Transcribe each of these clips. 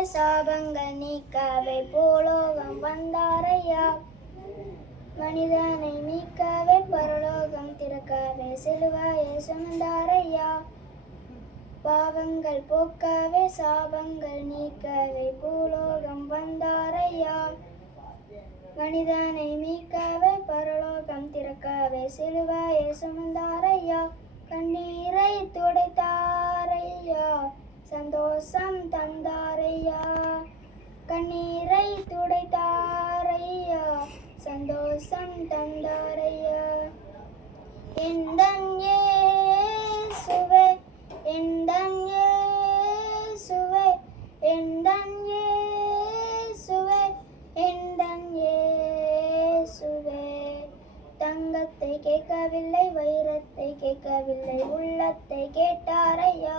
சாபங்கள் நீக்கவை பூலோகம் வந்தாரையா? மனிதனை மீட்கவே பரலோகம் திறக்கவே சிலுவாயை சுமந்தாரையா? பாவங்கள் போக்கவே சாபங்கள் நீக்கவே பூலோகம் வந்தாரையா? மனிதனை மீக்கவே பரலோகம் திறக்கவே சிலுவாயை சுமந்தாரையா? கண்ணீரை துடைத்தாரையா? சந்தோஷம் தந்த கண்ணீரை துடைத்தாரையா? சந்தோஷம் தந்தாரையா? எந்தன் இயேசுவே எந்தன் இயேசுவே எந்தன் இயேசுவே எந்தன் இயேசுவே? தங்கத்தை கேட்கவில்லை வைரத்தை கேட்கவில்லை உள்ளத்தை கேட்டாரையா?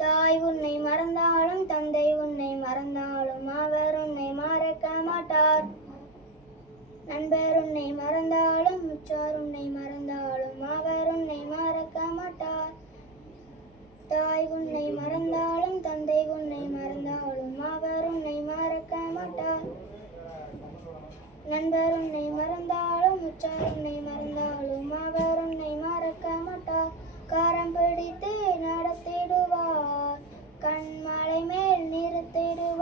தாய் உன்னை மறந்தாலும் தந்தை உன்னை மறந்தாலும் அவர் உன்னை மறக்க மாட்டார். நண்பர் உன்னை மறந்தாலும் உற்றார் உன்னை மறந்தாலும் அவர் உன்னை மறக்க மாட்டார். தாய் உன்னை மறந்தாலும் தந்தை உன்னை மறந்தாலும் அவர் உன்னை மறக்க மாட்டார். நண்பர் உன்னை மறந்தாலும் உற்றார் உன்னை மறந்தாலும் തേടും